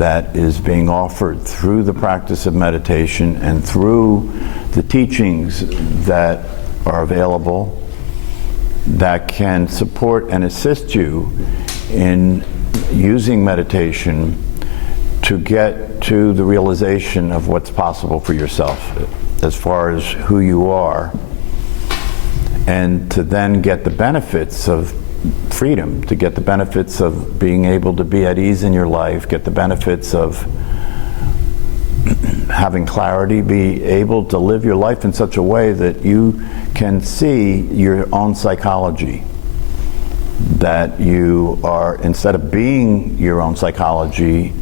that is being offered through the practice of meditation and through the teachings that are available that can support and assist you in using meditation to get to the realization of what's possible for yourself as far as who you are, and to then get the benefits of freedom, to get the benefits of being able to be at ease in your life, get the benefits of having clarity, be able to live your life in such a way that you can see your own psychology, that you are, instead of being your own psychology,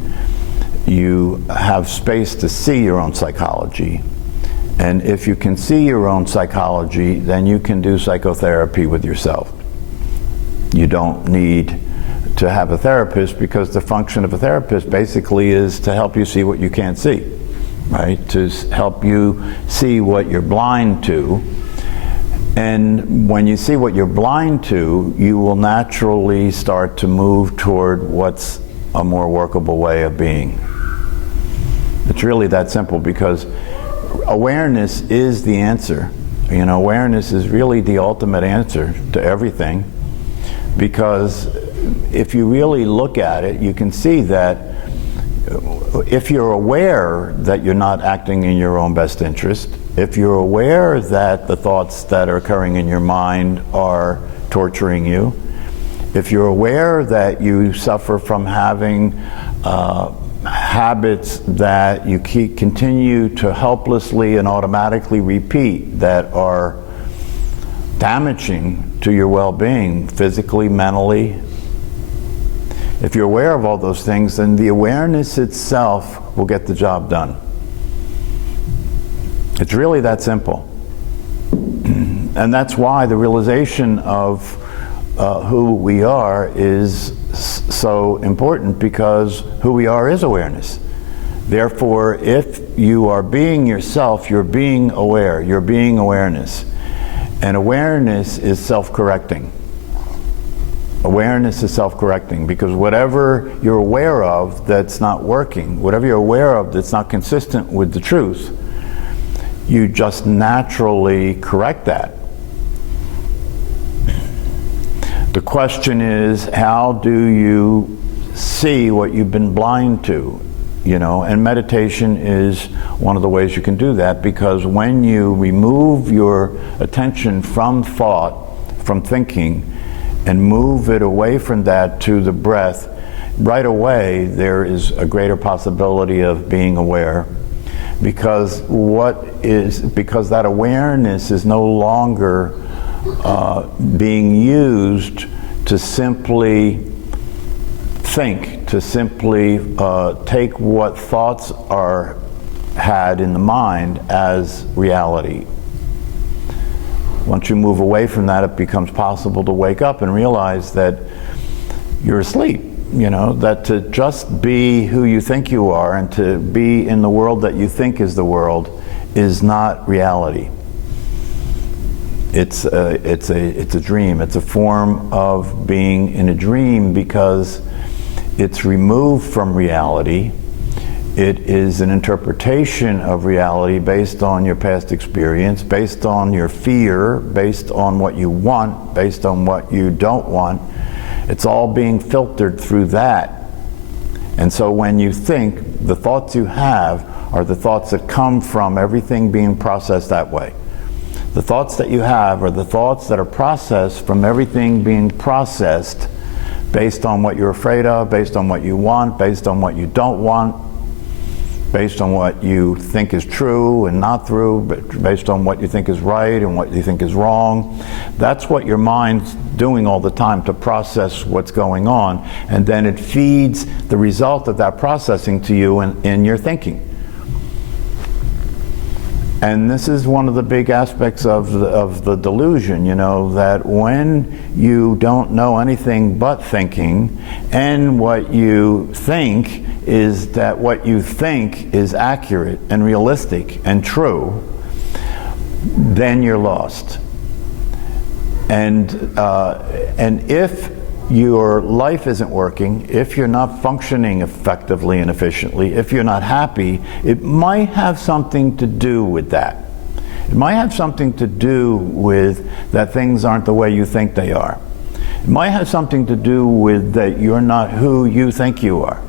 you have space to see your own psychology. And if you can see your own psychology, then you can do psychotherapy with yourself. You don't need to have a therapist, because the function of a therapist basically is to help you see what you can't see, right? To help you see what you're blind to. And when you see what you're blind to, you will naturally start to move toward what's a more workable way of being. It's really that simple, because awareness is the answer. You know, awareness is really the ultimate answer to everything, because if you really look at it, you can see that if you're aware that you're not acting in your own best interest, if you're aware that the thoughts that are occurring in your mind are torturing you, if you're aware that you suffer from having habits that you continue to helplessly and automatically repeat that are damaging to your well-being, physically, mentally, if you're aware of all those things, then the awareness itself will get the job done. It's really that simple. And that's why the realization of who we are is so important, because who we are is awareness. Therefore, if you are being yourself, you're being aware, you're being awareness. And awareness is self-correcting. Awareness is self-correcting, because whatever you're aware of that's not working, whatever you're aware of that's not consistent with the truth, you just naturally correct that. The question is, how do you see what you've been blind to? You know, and meditation is one of the ways you can do that, because when you remove your attention from thought, from thinking, and move it away from that to the breath, right away there is a greater possibility of being aware, because that awareness is no longer being used to simply think, to simply take what thoughts are had in the mind as reality. Once you move away from that, it becomes possible to wake up and realize that you're asleep. You know, that to just be who you think you are and to be in the world that you think is the world is not reality. It's a dream. It's a form of being in a dream, because it's removed from reality. It is an interpretation of reality based on your past experience, based on your fear, based on what you want, based on what you don't want. It's all being filtered through that. And so when you think, the thoughts you have are the thoughts that come from everything being processed that way. The thoughts that you have are the thoughts that are processed from everything being processed based on what you're afraid of, based on what you want, based on what you don't want, based on what you think is true and not true, based on what you think is right and what you think is wrong. That's what your mind's doing all the time to process what's going on, and then it feeds the result of that processing to you in your thinking. And this is one of the big aspects of the delusion, you know, that when you don't know anything but thinking, and what you think is that what you think is accurate and realistic and true, then you're lost. And if your life isn't working, if you're not functioning effectively and efficiently, if you're not happy, it might have something to do with that. It might have something to do with that things aren't the way you think they are. It might have something to do with that you're not who you think you are.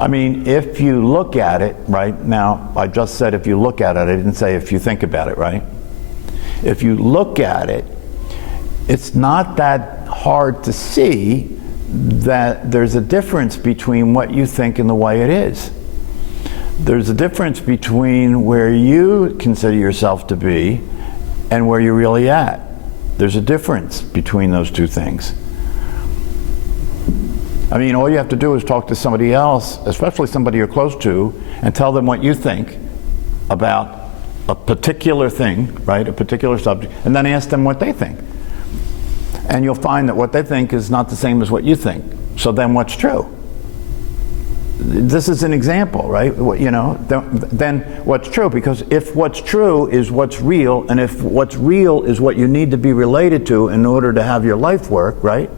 I mean, if you look at it, right, now, I just said if you look at it, I didn't say if you think about it, right? If you look at it, it's not that hard to see that there's a difference between what you think and the way it is. There's a difference between where you consider yourself to be and where you're really at. There's a difference between those two things. I mean, all you have to do is talk to somebody else, especially somebody you're close to, and tell them what you think about a particular thing, right, a particular subject, and then ask them what they think. And you'll find that what they think is not the same as what you think. So then what's true? This is an example, right? You know, then what's true? Because if what's true is what's real, and if what's real is what you need to be related to in order to have your life work, right?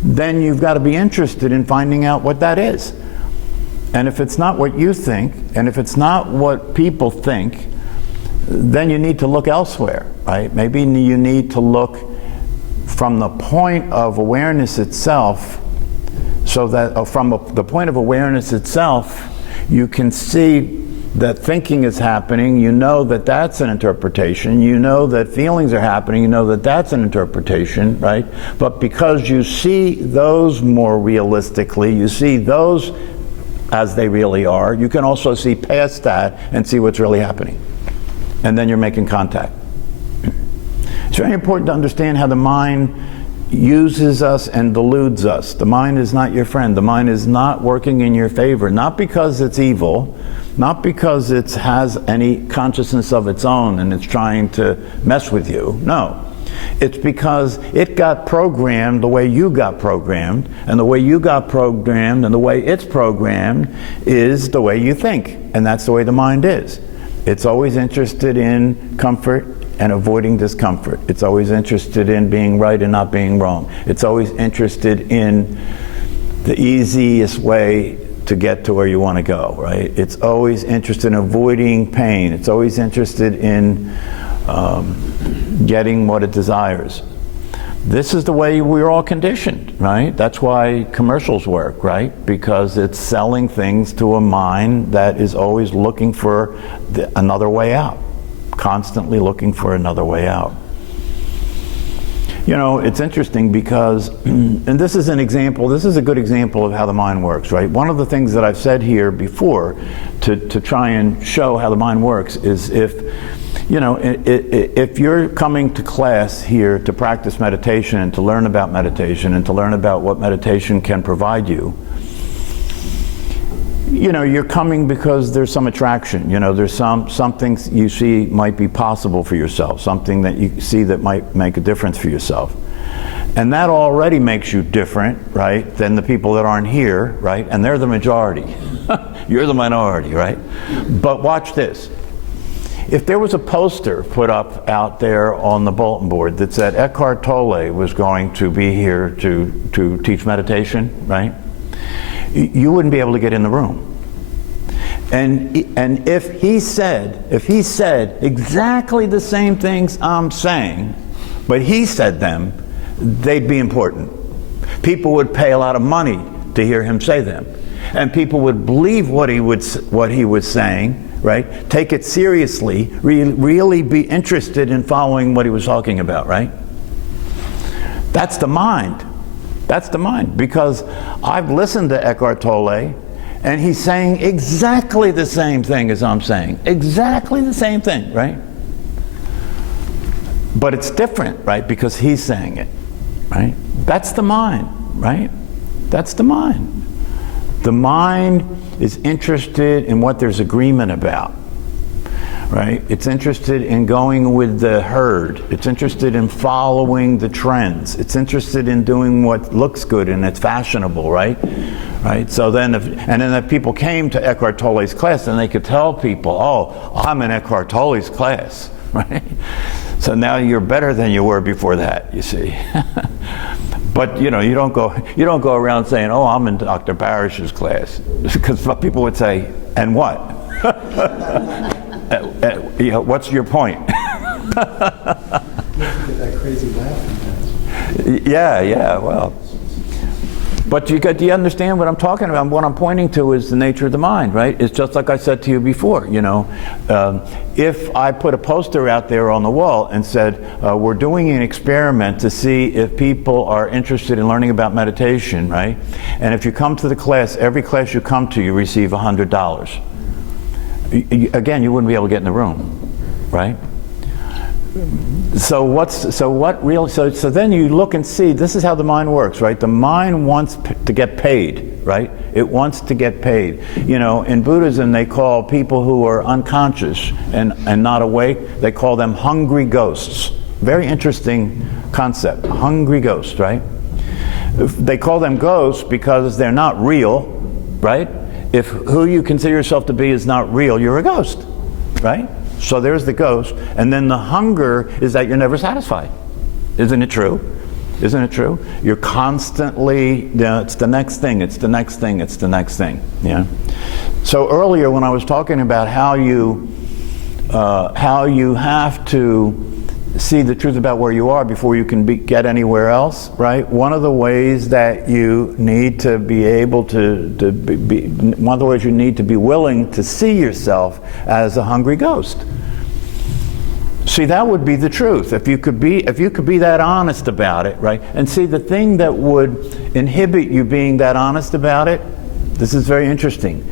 Then you've got to be interested in finding out what that is. And if it's not what you think, and if it's not what people think, then you need to look elsewhere, right? Maybe you need to look from the point of awareness itself, so that the point of awareness itself, you can see that thinking is happening, you know that that's an interpretation, you know that feelings are happening, you know that that's an interpretation, right? But because you see those more realistically, you see those as they really are, you can also see past that and see what's really happening. And then you're making contact. It's very important to understand how the mind uses us and deludes us. The mind is not your friend. The mind is not working in your favor, not because it's evil, not because it has any consciousness of its own and it's trying to mess with you. No. It's because it got programmed the way you got programmed, and the way you got programmed and the way it's programmed is the way you think, and that's the way the mind is. It's always interested in comfort and avoiding discomfort. It's always interested in being right and not being wrong. It's always interested in the easiest way to get to where you want to go, right? It's always interested in avoiding pain. It's always interested in getting what it desires. This is the way we're all conditioned, right? That's why commercials work, right? Because it's selling things to a mind that is always looking for another way out, constantly looking for another way out. You know, it's interesting because, and this is an example, this is a good example of how the mind works, right? One of the things that I've said here before to try and show how the mind works is if you're coming to class here to practice meditation and to learn about meditation and to learn about what meditation can provide you, you know, you're coming because there's some attraction. You know, there's something you see might be possible for yourself, something that you see that might make a difference for yourself. And that already makes you different, right, than the people that aren't here, right? And they're the majority. You're the minority, right? But watch this. If there was a poster put up out there on the bulletin board that said Eckhart Tolle was going to be here to teach meditation, right? You wouldn't be able to get in the room. And if he said exactly the same things I'm saying, but he said them, they'd be important. People would pay a lot of money to hear him say them. And people would believe what he was saying, right? Take it seriously, really be interested in following what he was talking about, right? That's the mind. That's the mind. Because I've listened to Eckhart Tolle, and he's saying exactly the same thing as I'm saying. Exactly the same thing, right? But it's different, right? Because he's saying it, right? That's the mind, right? That's the mind. The mind is interested in what there's agreement about, right? It's interested in going with the herd. It's interested in following the trends. It's interested in doing what looks good and it's fashionable, right? Right? So then if people came to Eckhart Tolle's class, then they could tell people, oh, I'm in Eckhart Tolle's class, right? So now you're better than you were before that, you see. But you know, you don't go around saying, "Oh, I'm in Dr. Parrish's class," because people would say, "And what? You know, what's your point?" That crazy laugh. Yeah, well. But do you understand what I'm talking about? What I'm pointing to is the nature of the mind, right? It's just like I said to you before, you know. If I put a poster out there on the wall and said, we're doing an experiment to see if people are interested in learning about meditation, right? And if you come to the class, every class you come to, you receive $100. Again, you wouldn't be able to get in the room, right? So then you look and see, this is how the mind works, right? The mind wants to get paid, right? It wants to get paid. You know, in Buddhism they call people who are unconscious and not awake, they call them hungry ghosts. Very interesting concept, hungry ghosts, right? They call them ghosts because they're not real, right? If who you consider yourself to be is not real, you're a ghost, right? So there's the ghost, and then the hunger is that you're never satisfied. Isn't it true? Isn't it true? You're constantly, it's the next thing, it's the next thing, it's the next thing. Yeah. So earlier when I was talking about how you have to see the truth about where you are before you can get anywhere else, right? One of the ways that you need to be able one of the ways you need to be willing to see yourself as a hungry ghost. See, that would be the truth. If you could be that honest about it, right? And see, the thing that would inhibit you being that honest about it, this is very interesting.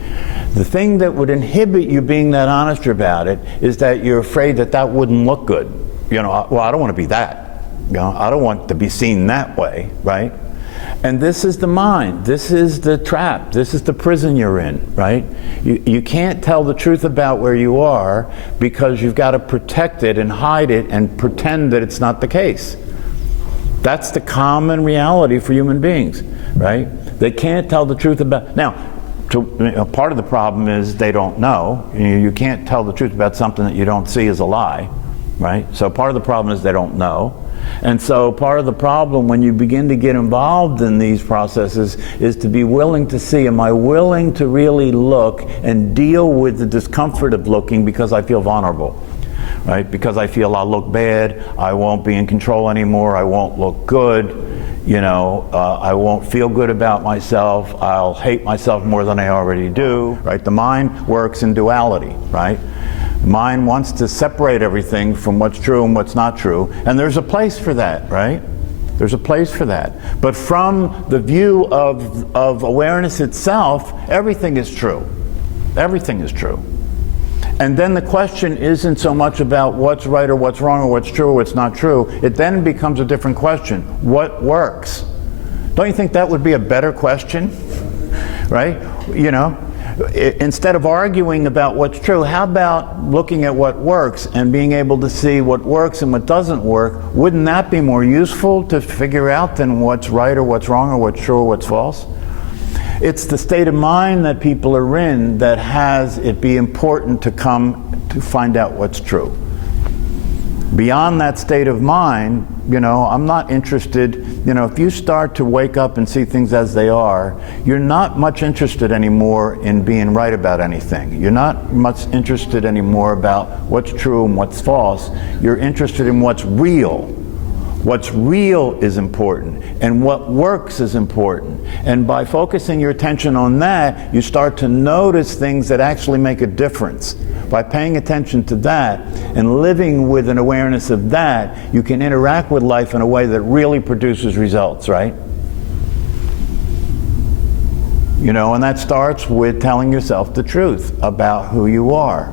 The thing that would inhibit you being that honest about it is that you're afraid that that wouldn't look good. You know, well, I don't want to be that. You know, I don't want to be seen that way, right? And this is the mind. This is the trap. This is the prison you're in, right? You can't tell the truth about where you are because you've got to protect it and hide it and pretend that it's not the case. That's the common reality for human beings, right? They can't tell the truth about... Now, part of the problem is they don't know. You can't tell the truth about something that you don't see as a lie. Right? So part of the problem is they don't know. And so part of the problem when you begin to get involved in these processes is to be willing to see, am I willing to really look and deal with the discomfort of looking because I feel vulnerable, right? Because I feel I'll look bad, I won't be in control anymore, I won't look good, you know, I won't feel good about myself, I'll hate myself more than I already do, right? The mind works in duality, right? Mind wants to separate everything from what's true and what's not true, and there's a place for that, right? There's a place for that. But from the view of awareness itself, everything is true. Everything is true. And then the question isn't so much about what's right or what's wrong or what's true or what's not true. It then becomes a different question. What works? Don't you think that would be a better question? Right? You know? Instead of arguing about what's true, how about looking at what works and being able to see what works and what doesn't work? Wouldn't that be more useful to figure out than what's right or what's wrong or what's true or what's false? It's the state of mind that people are in that has it be important to come to find out what's true. Beyond that state of mind, you know, I'm not interested, you know, if you start to wake up and see things as they are, you're not much interested anymore in being right about anything. You're not much interested anymore about what's true and what's false. You're interested in what's real. What's real is important, and what works is important. And by focusing your attention on that, you start to notice things that actually make a difference. By paying attention to that and living with an awareness of that, you can interact with life in a way that really produces results, right? You know, and that starts with telling yourself the truth about who you are.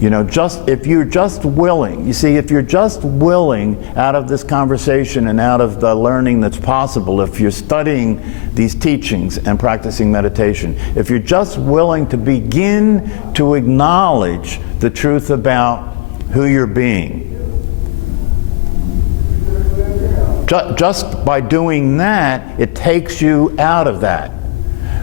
You know, if you're just willing, you see, if you're just willing out of this conversation and out of the learning that's possible, if you're studying these teachings and practicing meditation, if you're just willing to begin to acknowledge the truth about who you're being, just by doing that, it takes you out of that.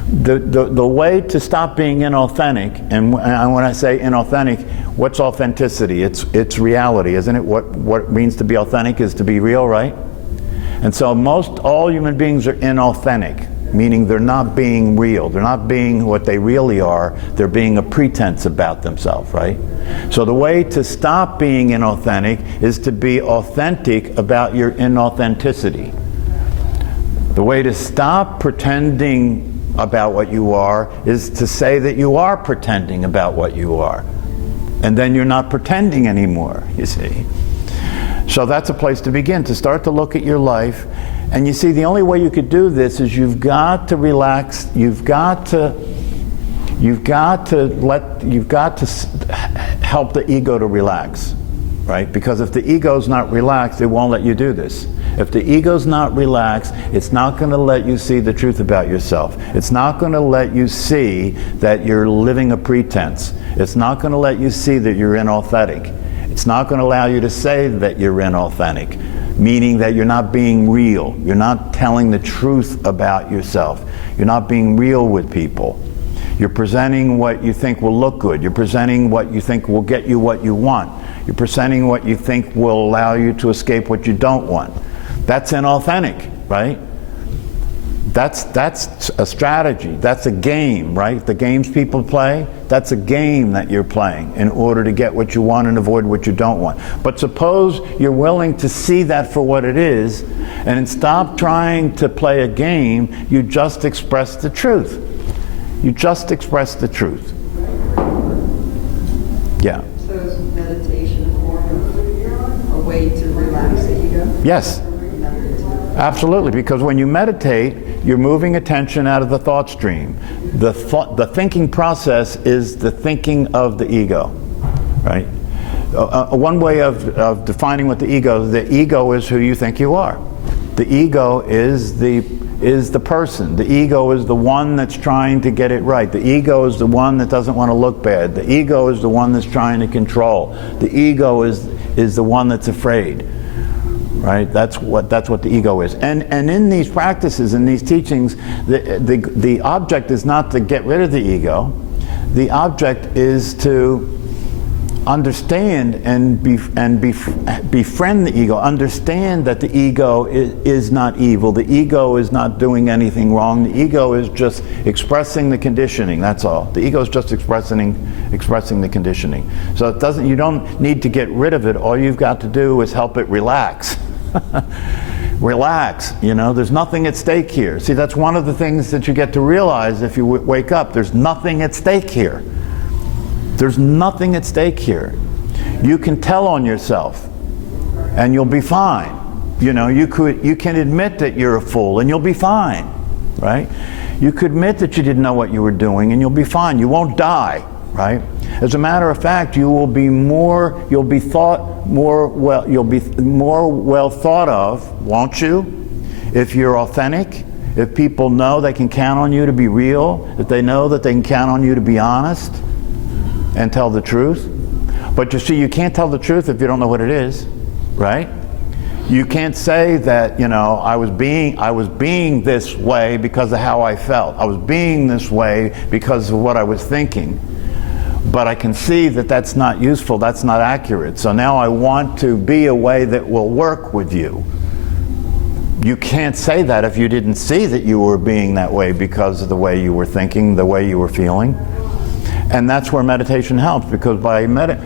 The way to stop being inauthentic, and when I say inauthentic, what's authenticity? It's reality, isn't it? What it means to be authentic is to be real, right? And so all human beings are inauthentic, meaning they're not being real. They're not being what they really are. They're being a pretense about themselves, right? So the way to stop being inauthentic is to be authentic about your inauthenticity. The way to stop pretending about what you are is to say that you are pretending about what you are. And then you're not pretending anymore, you see. So that's a place to begin, to start to look at your life. And you see, the only way you could do this is you've got to relax. You've got to help the ego to relax, right? Because if the ego's not relaxed, it won't let you do this. If the ego's not relaxed, it's not going to let you see the truth about yourself. It's not going to let you see that you're living a pretense. It's not going to let you see that you're inauthentic. It's not going to allow you to say that you're inauthentic, meaning that you're not being real. You're not telling the truth about yourself. You're not being real with people. You're presenting what you think will look good. You're presenting what you think will get you what you want. You're presenting what you think will allow you to escape what you don't want. That's inauthentic, right? That's a strategy. That's a game, right? The games people play, that's a game that you're playing in order to get what you want and avoid what you don't want. But suppose you're willing to see that for what it is, and stop trying to play a game. You just express the truth. You just express the truth. Yeah. So is meditation a form of a way to relax the ego? Yes. Absolutely, because when you meditate, you're moving attention out of the thought stream. The thinking process is the thinking of the ego, right? One way of defining what the ego is who you think you are. The ego is the person. The ego is the one that's trying to get it right. The ego is the one that doesn't want to look bad. The ego is the one that's trying to control. The ego is the one that's afraid. Right? That's what the ego is. And in these practices, in these teachings, the object is not to get rid of the ego. The object is to understand and befriend the ego. Understand that the ego is not evil. The ego is not doing anything wrong. The ego is just expressing the conditioning. That's all. The ego is just expressing the conditioning. So you don't need to get rid of it. All you've got to do is help it relax. Relax, there's nothing at stake here. See, that's one of the things that you get to realize if you wake up. There's nothing at stake here. There's nothing at stake here. You can tell on yourself and you'll be fine. You can admit that you're a fool and you'll be fine, right? You could admit that you didn't know what you were doing and you'll be fine. You won't die, right? As a matter of fact, you'll be more well thought of, won't you? If you're authentic, if people know they can count on you to be real, if they know that they can count on you to be honest and tell the truth. But you see, you can't tell the truth if you don't know what it is, right? You can't say that, I was being this way because of how I felt. I was being this way because of what I was thinking. But I can see that that's not useful, that's not accurate. So now I want to be a way that will work with you. You can't say that if you didn't see that you were being that way because of the way you were thinking, the way you were feeling. And that's where meditation helps, because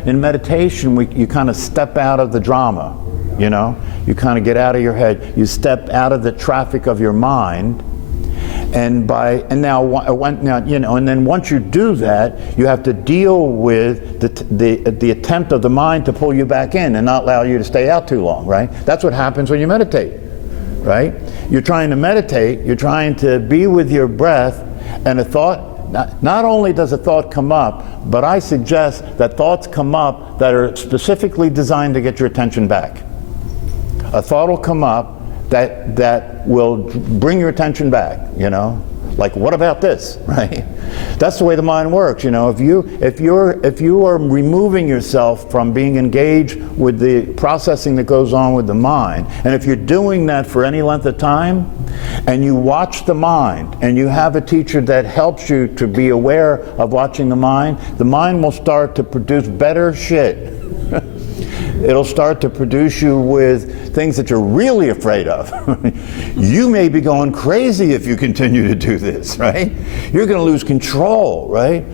in meditation you kind of step out of the drama, You kind of get out of your head, you step out of the traffic of your mind. And then once you do that, you have to deal with the attempt of the mind to pull you back in and not allow you to stay out too long, right? That's what happens when you meditate, right? You're trying to meditate, you're trying to be with your breath, and a thought, not only does a thought come up, but I suggest that thoughts come up that are specifically designed to get your attention back. A thought will come up that will bring your attention back, like, what about this, right? That's the way the mind works. If you are removing yourself from being engaged with the processing that goes on with the mind, and if you're doing that for any length of time, and you watch the mind, and you have a teacher that helps you to be aware of watching the mind will start to produce better shit. It'll start to produce you with things that you're really afraid of. You may be going crazy if you continue to do this, right? You're going to lose control, right?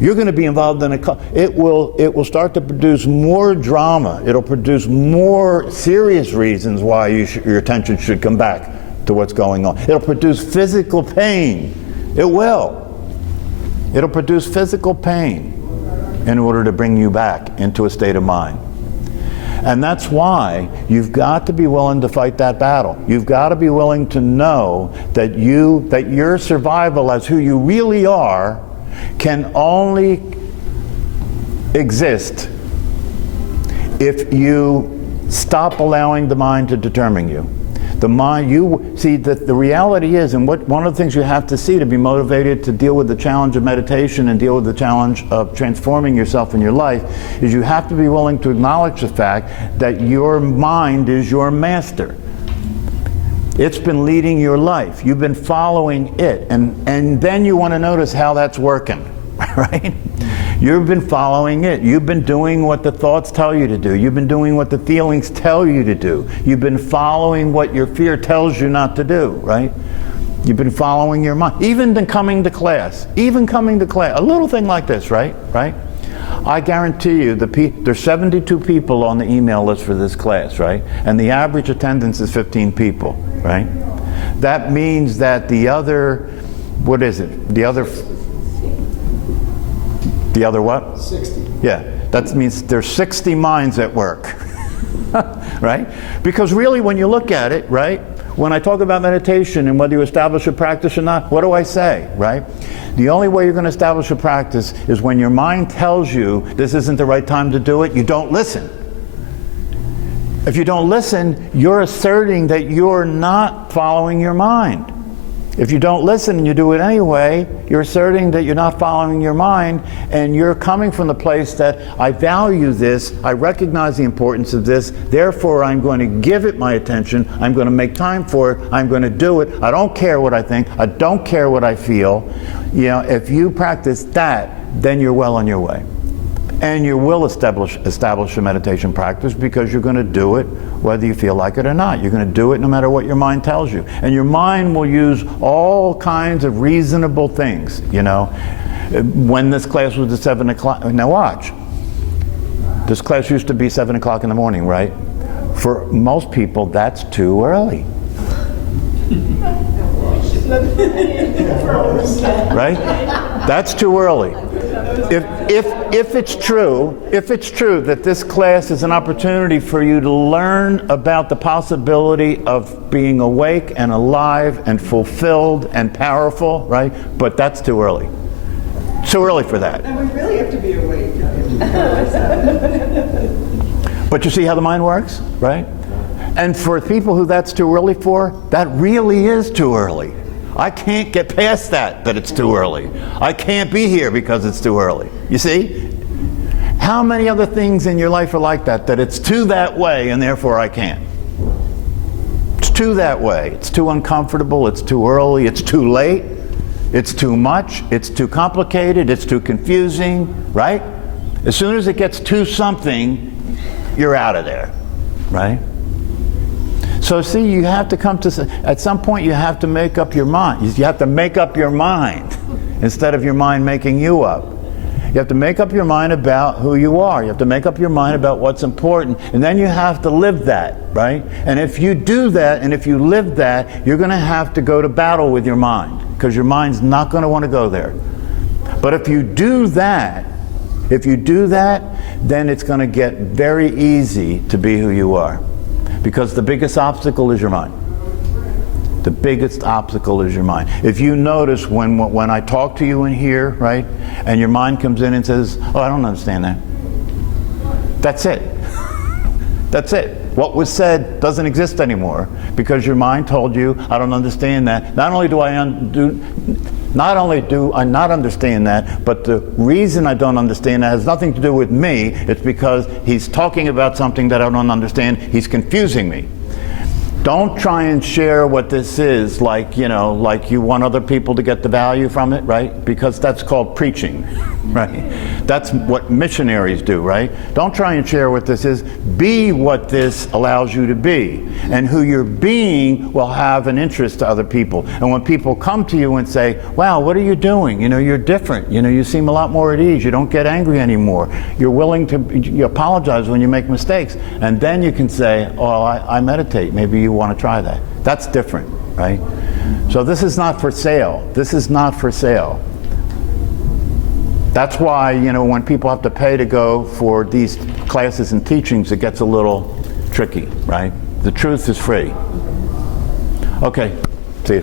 You're going to be involved in it will start to produce more drama. It'll produce more serious reasons why your attention should come back to what's going on. It'll produce physical pain. It will. It'll produce physical pain in order to bring you back into a state of mind. And that's why you've got to be willing to fight that battle. You've got to be willing to know that your survival as who you really are can only exist if you stop allowing the mind to determine you. The mind, you see that the reality is, and one of the things you have to see to be motivated to deal with the challenge of meditation and deal with the challenge of transforming yourself in your life, is you have to be willing to acknowledge the fact that your mind is your master. It's been leading your life. You've been following it. And then you want to notice how that's working, right? You've been following it. You've been doing what the thoughts tell you to do. You've been doing what the feelings tell you to do. You've been following what your fear tells you not to do, right? You've been following your mind. Even coming to class. Even coming to class. A little thing like this, right? Right? I guarantee you there's 72 people on the email list for this class, right? And the average attendance is 15 people, right? That means that the other, what is it? The other what? 60. Yeah, that means there's 60 minds at work, right? Because really when you look at it, right? When I talk about meditation and whether you establish a practice or not, what do I say, right? The only way you're going to establish a practice is when your mind tells you this isn't the right time to do it, you don't listen. If you don't listen, you're asserting that you're not following your mind. If you don't listen and you do it anyway, you're asserting that you're not following your mind, and you're coming from the place that I value this, I recognize the importance of this, therefore I'm going to give it my attention, I'm going to make time for it, I'm going to do it, I don't care what I think, I don't care what I feel. You know, if you practice that, then you're well on your way. And you will establish a meditation practice because you're going to do it whether you feel like it or not. You're going to do it no matter what your mind tells you. And your mind will use all kinds of reasonable things, you know. When this class was at 7 o'clock, now watch. This class used to be 7 o'clock in the morning, right? For most people, that's too early. Right? That's too early. If it's true that this class is an opportunity for you to learn about the possibility of being awake and alive and fulfilled and powerful, right? But that's too early. Too early for that. And we really have to be awake. But you see how the mind works, right? And for people who that's too early for, that really is too early. I can't get past that it's too early. I can't be here because it's too early. You see? How many other things in your life are like that it's too that way and therefore I can't? It's too that way. It's too uncomfortable. It's too early. It's too late. It's too much. It's too complicated. It's too confusing, right? As soon as it gets to something, you're out of there, right? So see, you have to come to, at some point you have to make up your mind. You have to make up your mind instead of your mind making you up. You have to make up your mind about who you are. You have to make up your mind about what's important. And then you have to live that, right? And if you do that, and if you live that, you're going to have to go to battle with your mind, because your mind's not going to want to go there. But if you do that, then it's going to get very easy to be who you are. Because the biggest obstacle is your mind. The biggest obstacle is your mind. If you notice when I talk to you in here, right, and your mind comes in and says, oh, I don't understand that. That's it. That's it. What was said doesn't exist anymore because your mind told you, I don't understand that. Not only do I not understand that, but the reason I don't understand that has nothing to do with me. It's because he's talking about something that I don't understand. He's confusing me. Don't try and share what this is like, like you want other people to get the value from it, right? Because that's called preaching, right? That's what missionaries do, right? Don't try and share what this is. Be what this allows you to be. And who you're being will have an interest to other people. And when people come to you and say, wow, what are you doing? You're different. You seem a lot more at ease. You don't get angry anymore. You're willing to, you apologize when you make mistakes. And then you can say, oh, I meditate. Maybe you want to try that. That's different, right? So this is not for sale. This is not for sale. That's why, when people have to pay to go for these classes and teachings, it gets a little tricky, right? The truth is free. Okay, see you.